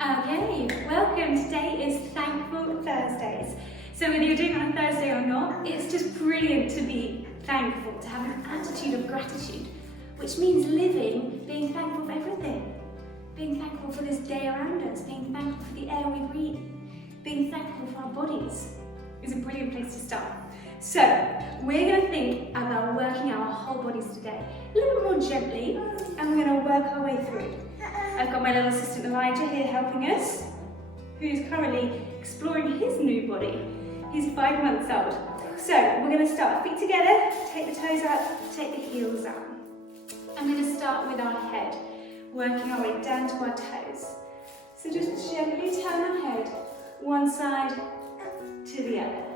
Okay, welcome. Today is Thankful Thursdays. So whether you're doing it on a Thursday or not, it's just brilliant to be thankful, to have an attitude of gratitude, which means being thankful for everything. Being thankful for this day around us, being thankful for the air we breathe, being thankful for our bodies is a brilliant place to start. So, we're going to think about working our whole bodies today, a little bit more gently, and we're going to work our way through. I've got my little assistant Elijah here helping us, who's currently exploring his new body. He's 5 months old. So, we're going to start feet together, take the toes out, take the heels out. I'm going to start with our head, working our way down to our toes. So just gently turn our head, one side to the other.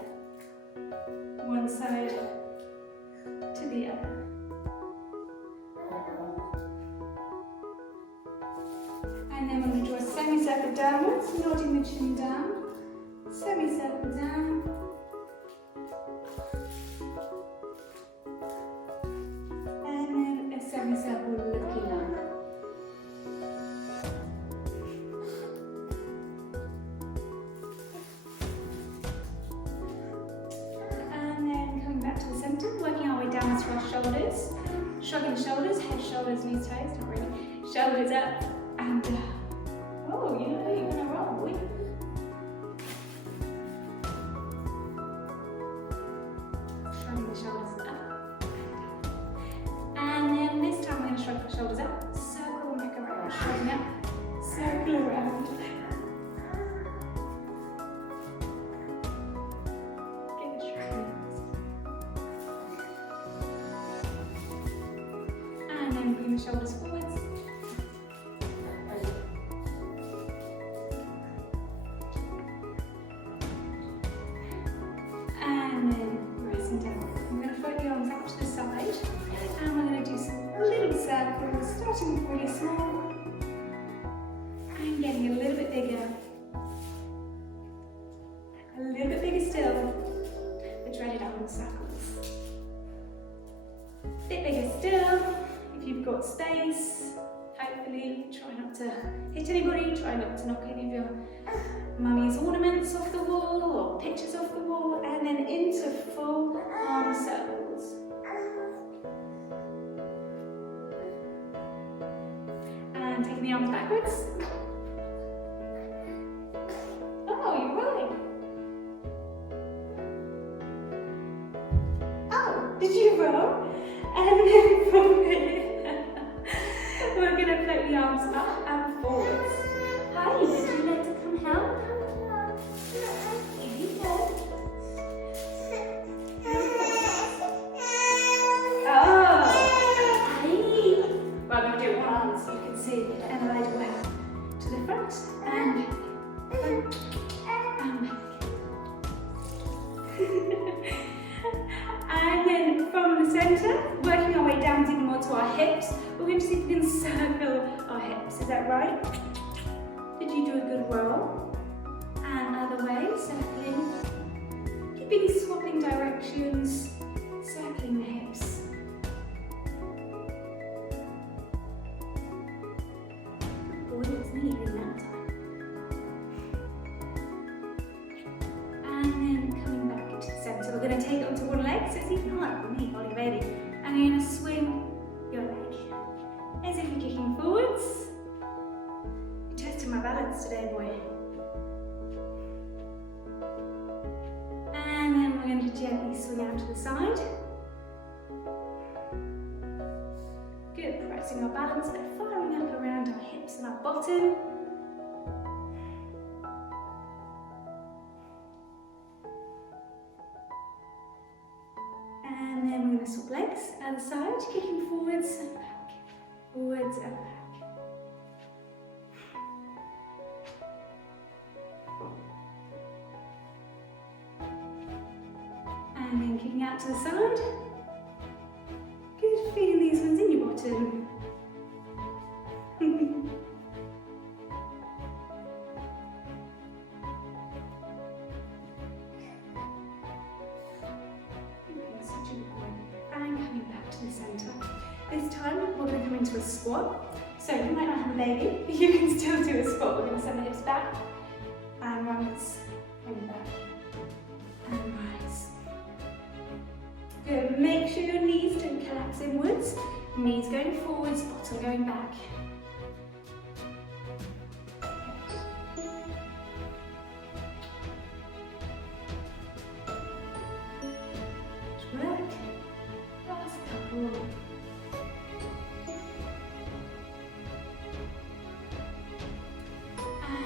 One side to the other. And then we're going to draw a semicircle downwards, nodding the chin down. Semicircle down. And then a semicircle looking up. Back to the centre, working our way down to our shoulders, shrugging shoulders, head, shoulders, knees, toes, not really, shoulders up and down. Oh, you know you're going to roll, boy. Shrugging the shoulders up. And then this time we're going to shrug the shoulders up, circle neck around, shrugging up, circle around. Bring the shoulders forwards. And then pressing down. I'm going to float the arms out to the side. And we're going to do some little circles, starting with really small and getting a little bit bigger. A little bit bigger still. The dreaded arm circles. A bit bigger still. If you've got space, hopefully try not to hit anybody, try not to knock any of your mummy's ornaments off the wall or pictures off the wall, and then into full arm circles. And taking the arms backwards. Oh, you're rolling. Oh, did you roll? And then from here, we're going to float the arms up and forwards. Hi, would you like to come help? Here you go. Oh, hi. Well, I'm going to do it one arm so you can see. And I do well. To the front and back. And then from the centre, working our way down even more to our hips, we're going to see if we can circle our hips. Is that right? Did you do a good roll? And other way, circling. Keeping swapping directions, circling the hips. Good boy, it was nearly that time. And then coming back into the centre, we're going to take it onto one leg, so it's even harder for me, holding baby. And you're going to swing your leg as if you're kicking forwards. You're testing my balance today, boy. And then we're going to gently swing out to the side. Good, pressing our balance, but firing up around our hips and our bottom. And then we're going to swap legs, other side, kicking forwards and back, forwards and back. And then kicking out to the side. Good, feeling these ones in your bottom. And coming back to the centre. This time we're going to come into a squat. So you might not have a baby, but you can still do a squat. We're going to send the hips back and rise, bring back and rise. Good. Make sure your knees don't collapse inwards. Knees going forwards, bottom going back. Good work. Last couple.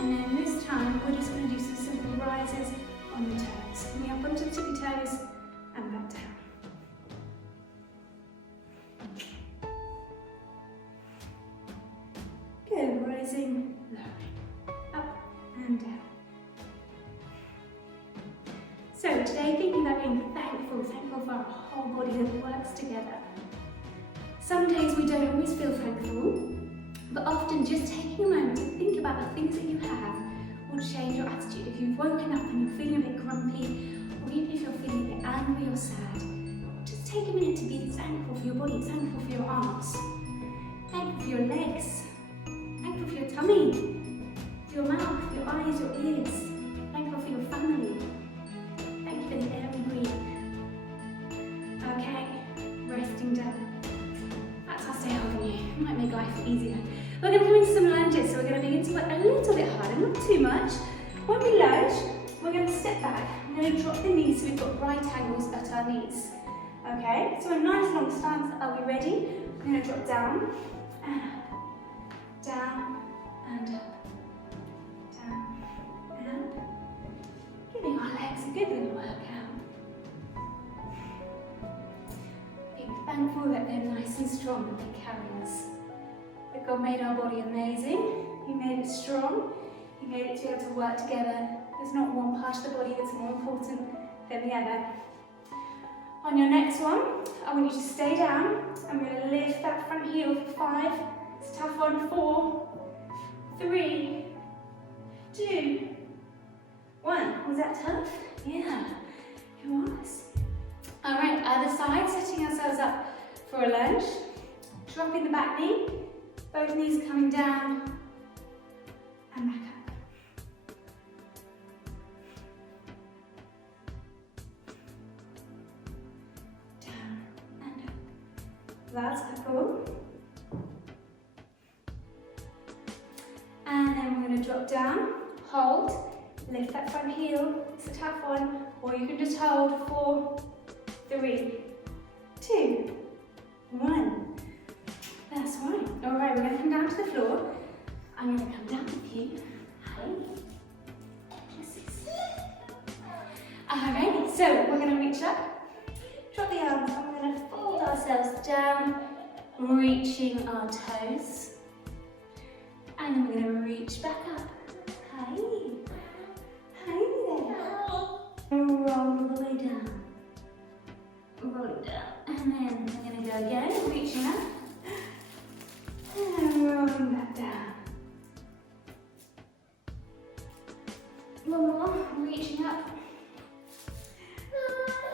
And then this time we're just going to do some simple rises on the toes. Coming up onto the tippy toes and back down. Good, rising, lowering, up and down. So today thinking about being thankful for our whole body that works together. Some days we don't always feel thankful, but often just taking a moment to think about the things that you have will change your attitude. If you've woken up and you're feeling a bit grumpy, or even if you're feeling a bit angry or sad, just take a minute to be thankful for your body, thankful for your arms, thankful for your legs, thankful for your tummy, for your mouth, your eyes, your ears, thankful for your family, thank you for the air we breathe. Okay, resting down. That's our stay holding you. It might make life easier. We're going to come into some lunges, so we're going to begin to work a little bit harder, not too much. When we lunge, we're going to step back. We're going to drop the knees so we've got right angles at our knees. Okay, so a nice long stance. Are we ready? We're going to drop down and up, down and up, down and up. Giving our legs a good little workout. Being thankful that they're nice and strong, that they carry us. That God made our body amazing. He made it strong. He made it to be able to work together. There's not one part of the body that's more important than the other. On your next one, I want you to stay down. I'm going to lift that front heel for 5. It's a tough one. 4, 3, 2, 1. Was that tough? Yeah, it was. All right, other side, setting ourselves up for a lunge. Dropping the back knee. Both knees coming down and back up. Down and up. Last couple. And then we're going to drop down, hold, lift that front heel. It's a tough one. Or you can just hold. 4, 3, 2, 1. That's right. All right, we're going to come down to the floor. I'm going to come down with you. Hi. Alright, so we're going to reach up, drop the arms, and we're going to fold ourselves down, reaching our toes. And then we're going to reach back up. Hi. Hi there. Roll the way down. Roll it down. And then we're going to go again, reaching up. And rolling that down. One more, reaching up.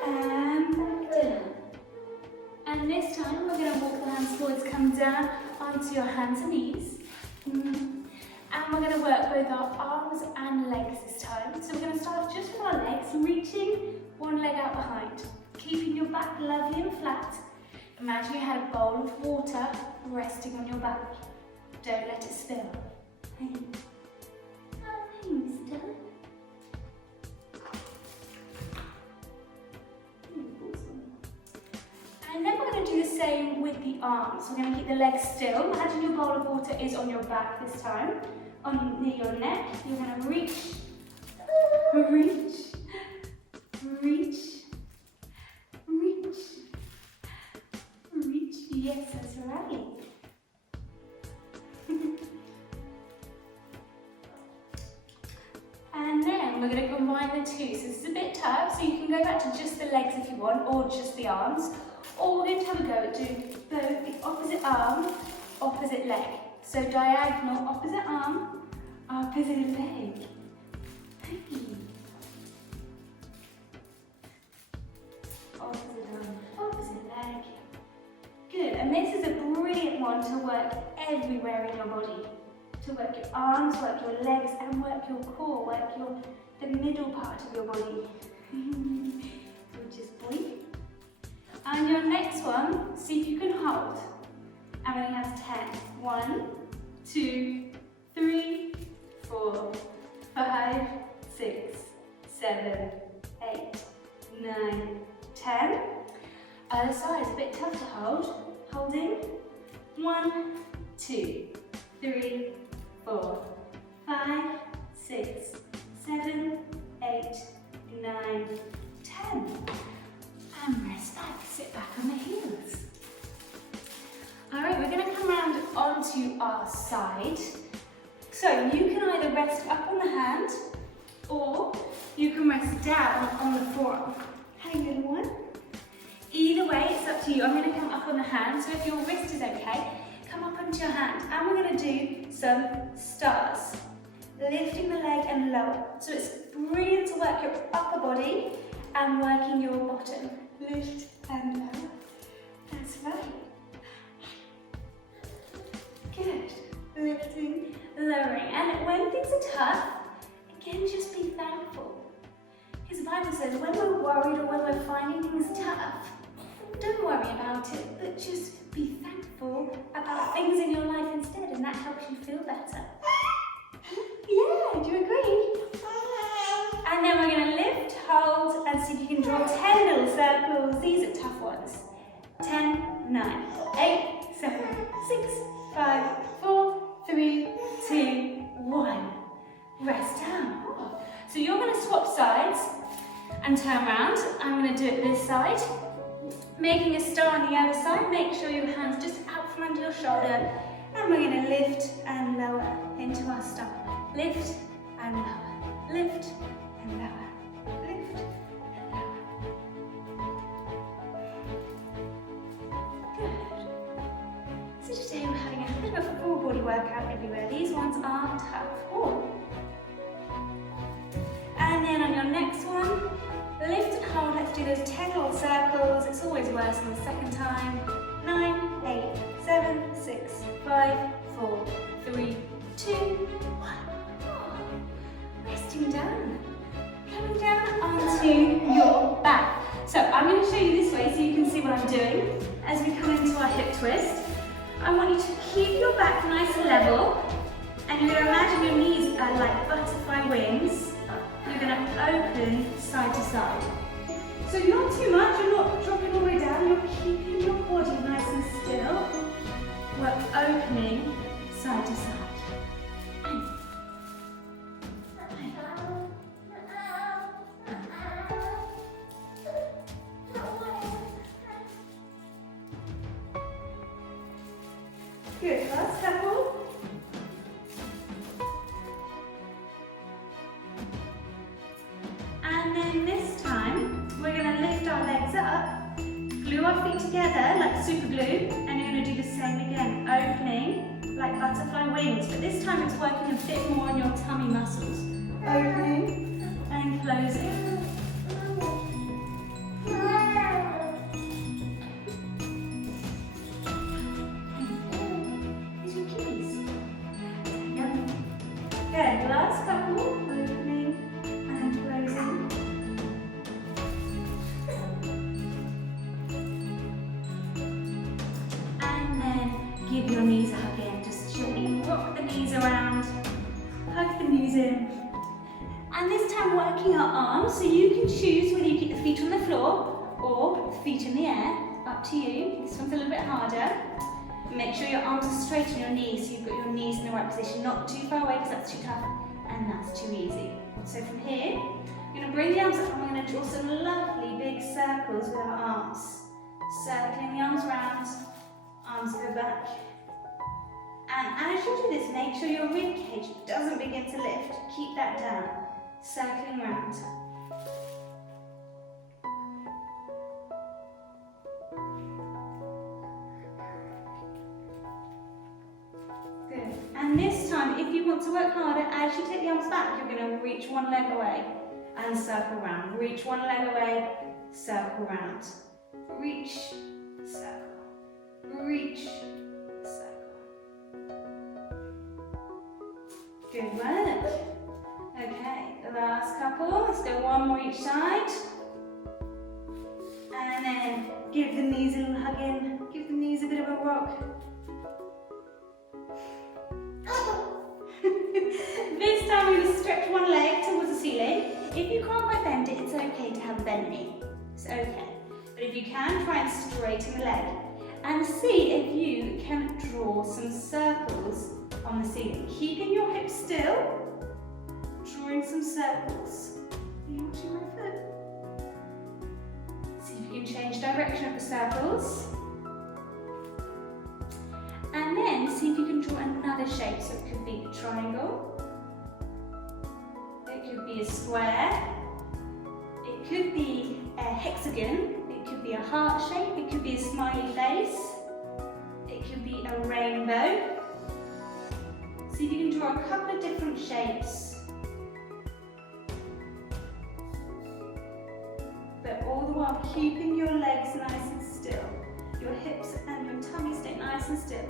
And back down. And this time we're going to walk the hands forwards, come down onto your hands and knees. And we're going to work both our arms and legs this time. So we're going to start just with our legs, reaching one leg out behind. Keeping your back lovely and flat. Imagine you had a bowl of water resting on your back. Don't let it spill. Thanks, darling. And then we're going to do the same with the arms. We're going to keep the legs still. Imagine your bowl of water is on your back this time. Near your neck. You're going to reach, reach, reach, reach, reach. Yes, that's right. And then we're going to combine the two. So this is a bit tough, so you can go back to just the legs if you want, or just the arms. Or we're going to have a go at doing both the opposite arm, opposite leg. So diagonal, opposite arm, opposite leg. Opposite arm, opposite leg. Good, And this is a brilliant one to work everywhere in your body. To work your arms, work your legs, and work your core, work the middle part of your body. Gorgeous boy. And your next one, see if you can hold. And when he has 10. 1, 2, 3, 4, 5, 6, 7, 8, 9, 10. Other side, a bit tough to hold. Holding. 1, 2, 3, 4, 5, 6, 7, 8, 9, 10. And rest back, sit back on the heels. Alright, we're going to come round onto our side. So you can either rest up on the hand or you can rest down on the forearm. Hey, little one. Either way, it's up to you. I'm going to come up on the hand, so if your wrist is okay, come up onto your hand. And we're going to do some stars. Lifting the leg and lower. So it's brilliant to work your upper body and working your bottom. Lift and lower. That's right. Good. Lifting, lowering. And when things are tough, again, just be thankful. Because the Bible says when we're worried or when we're finding things tough, don't worry about it, but just be thankful about things in your life instead, and that helps you feel better. Yeah, do you agree? And then we're going to lift, hold, and see if you can draw 10 little circles. These are tough ones. 10, 9, 8, 7, 6, 5, 4, 3, 2, 1. Rest down. So you're going to swap sides and turn around. I'm going to do it this side. Making a star on the other side. Make sure your hands just out from under your shoulder. And we're going to lift and lower into our star. Lift and lower. Lift and lower. Lift and lower. Good. So today we're having a bit of a full body workout everywhere. These ones are tough. Oh. And then on your next one, lift and hold. Let's do those 10 little circles. It's always worse on the second time. 9, 8, 7, 6, 5, 4, 3, 2, 1. Oh, resting down. Coming down onto your back. So I'm going to show you this way so you can see what I'm doing. As we come into our hip twist, I want you to keep your back nice and level. And you're going to imagine your knees are like butterfly wings. You're going to open side to side. So not too much, you're not dropping all the way down, you're keeping your body nice and still. We're opening side to side. Good, last couple. And then this time, we're going to lift our legs up, glue our feet together like super glue, and you're going to do the same again, opening like butterfly wings, but this time it's working a bit more on your tummy muscles. Opening and closing. These are your keys. Good, last couple, opening and closing. And then give your knees a hug in. Just gently rock the knees around, hug the knees in. And this time working our arms, so you can choose whether you keep the feet on the floor or the feet in the air, up to you. This one's a little bit harder. Make sure your arms are straight on your knees, so you've got your knees in the right position, not too far away because that's too tough and that's too easy. So from here, you're going to bring the arms up and we're going to draw some lovely big circles with our arms. Circling the arms round, arms go back. And as you do this, make sure your rib cage doesn't begin to lift. Keep that down. Circling round. Good. And this time, if you want to work harder, as you take the arms back, you're going to reach one leg away and circle round. Reach one leg away, circle round. Reach, circle. Reach. reach, circle. Good work. Okay, the last couple. Let's go one more each side. And then give the knees a little hug in. Give the knees a bit of a rock. This time we're going to stretch one leg towards the ceiling. If you can't quite bend it, it's okay to have a bent knee. It's okay. But if you can, try and straighten the leg. And see if you can draw some circles on the ceiling. Keeping your hips still, drawing some circles. Are you watching my foot? See if you can change direction of the circles. And then see if you can draw another shape. So it could be a triangle. It could be a square. It could be a hexagon. It could be a heart shape. It could be a smiley face. It could be a rainbow. See if you can draw a couple of different shapes. But all the while keeping your legs nice and still. Your hips and your tummy stay nice and still.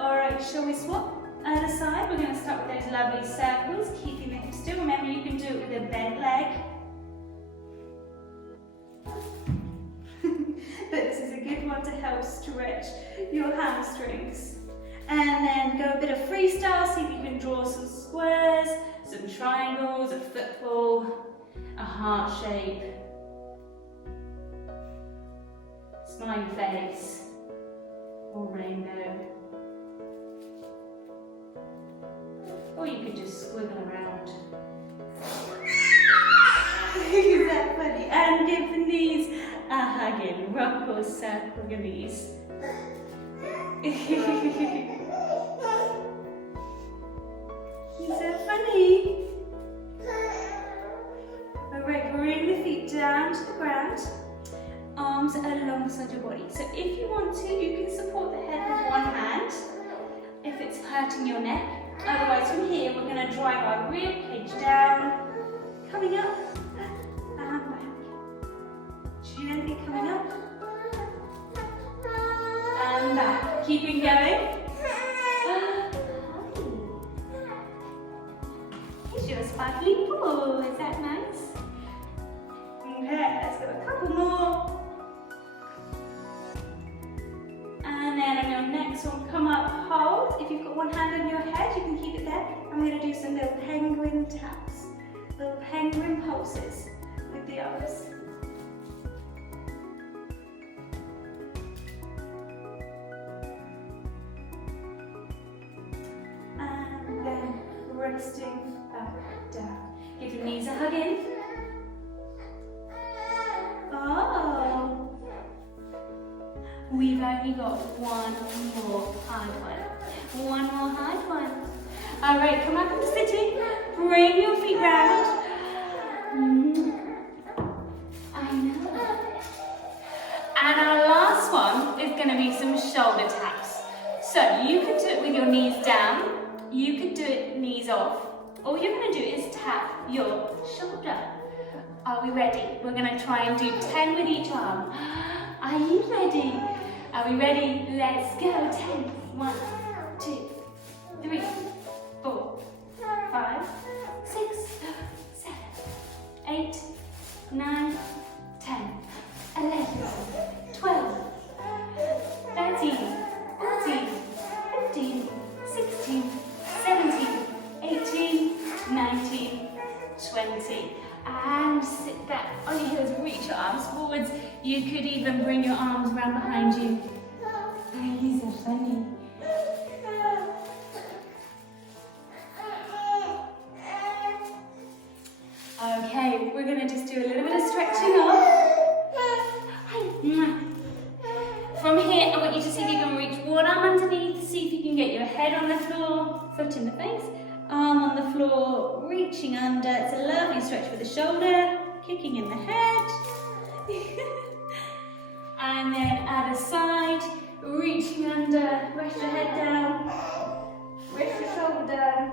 Alright, shall we swap? Other side, we're going to start with those lovely circles, keeping the hips still. Remember, you can do it with a bent leg. But this is a good one to help stretch your hamstrings. And then go a bit of freestyle, see if you can draw some squares, some triangles, a football, a heart shape, smiley face, or rainbow. Or you could just squiggle around. Is that funny? And give the knees a hug in. Rock or circle your knees. Is that funny? Alright, bring the feet down to the ground. Arms alongside your body. So if you want to, you can support the head with one hand if it's hurting your neck. Otherwise, from here, we're going to drive our rib cage down, coming up and back. Gently coming up and back. Keeping going. Here's your sparkly pool. Is that nice? Okay, let's go a couple more. And then on your next one, come up, hold. If you've got one hand on your head, you can keep it there. I'm going to do some little penguin taps, little penguin pulses with the arms. And then resting back down. Give your knees a hug in. Oh. We've only got one more hard one. One more hard one. All right, come up into sitting. Bring your feet round. I know. And our last one is going to be some shoulder taps. So you could do it with your knees down. You could do it knees off. All you're going to do is tap your shoulder. Are we ready? We're going to try and do 10 with each arm. Are you ready? Are we ready? Let's go. 10. 1, 2, 3, 4, 5, 6, 7, 8, 9, 10, 11, 12, 13, 14, 15, 16, 17, 18, 19, 20. And sit back on your heels, reach your arms forwards. You could even bring your arms around behind you. These are funny. Okay, we're going to just do a little bit of stretching off. From here, I want you to see if you can reach one arm underneath. See if you can get your head on the floor, foot in the face. Arm on the floor, reaching under. It's a lovely stretch for the shoulder, kicking in the head. And then other side, reaching under, rest your head down, rest your shoulder down.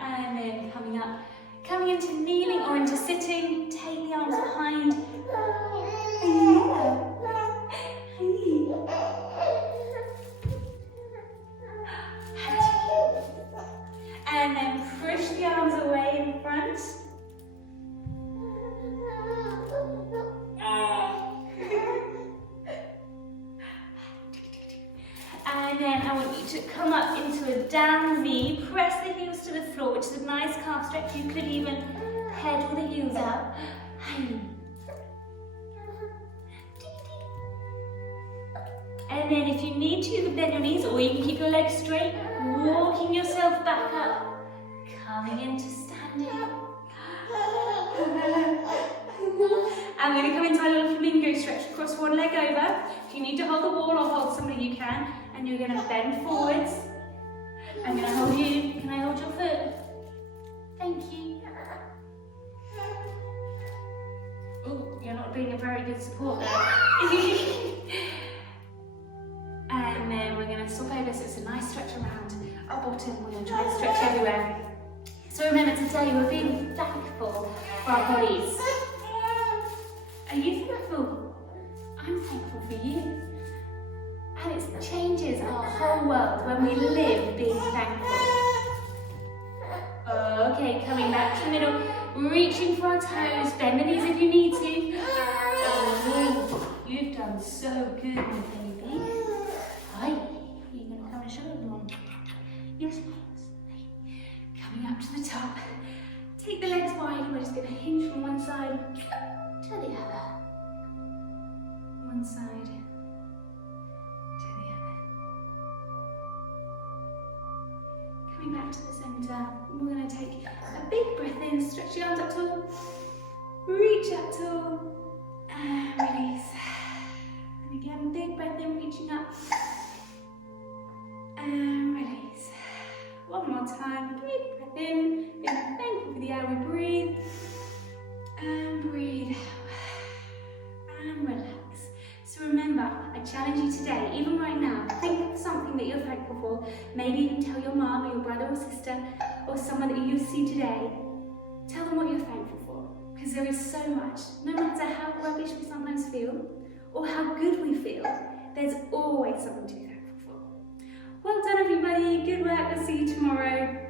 And then coming up, coming into kneeling or into sitting, take the arms come up into a down V, press the heels to the floor, which is a nice calf stretch. You could even pedal the heels out. And then if you need to, you can bend your knees, or you can keep your legs straight, walking yourself back up, coming into standing. And we're going to come into our little flamingo stretch. Cross one leg over. If you need to hold the wall or hold somebody, you can. And you're going to bend forwards. I'm going to hold you. Can I hold your foot? Thank you. Oh, you're not being a very good support there. And then we're going to swap over, so it's a nice stretch around our bottom. We're going to try and stretch everywhere. So remember today we're being thankful for our bodies. Are you thankful? I'm thankful for you. And it changes our whole world when we live being thankful. Okay, coming back to the middle, reaching for our toes, bend the knees if you need to. Oh, you've done so good, my baby. Hi, you're going to come and show them. Yes, please. Coming up to the top. Take the legs wide. We're just going to hinge from one side to the other. One side to the other. Coming back to the centre. We're going to take a big breath in. Stretch your arms up tall. Reach up tall. And release. And again, big breath in, reaching up. And release. One more time. Big breath in. Being thankful for the air we breathe. And breathe. And relax. So remember, I challenge you today, even right now, think of something that you're thankful for. Maybe even tell your mum or your brother or sister or someone that you see today. Tell them what you're thankful for. Because there is so much. No matter how rubbish we sometimes feel or how good we feel, there's always something to be thankful for. Well done everybody, good work, I'll see you tomorrow.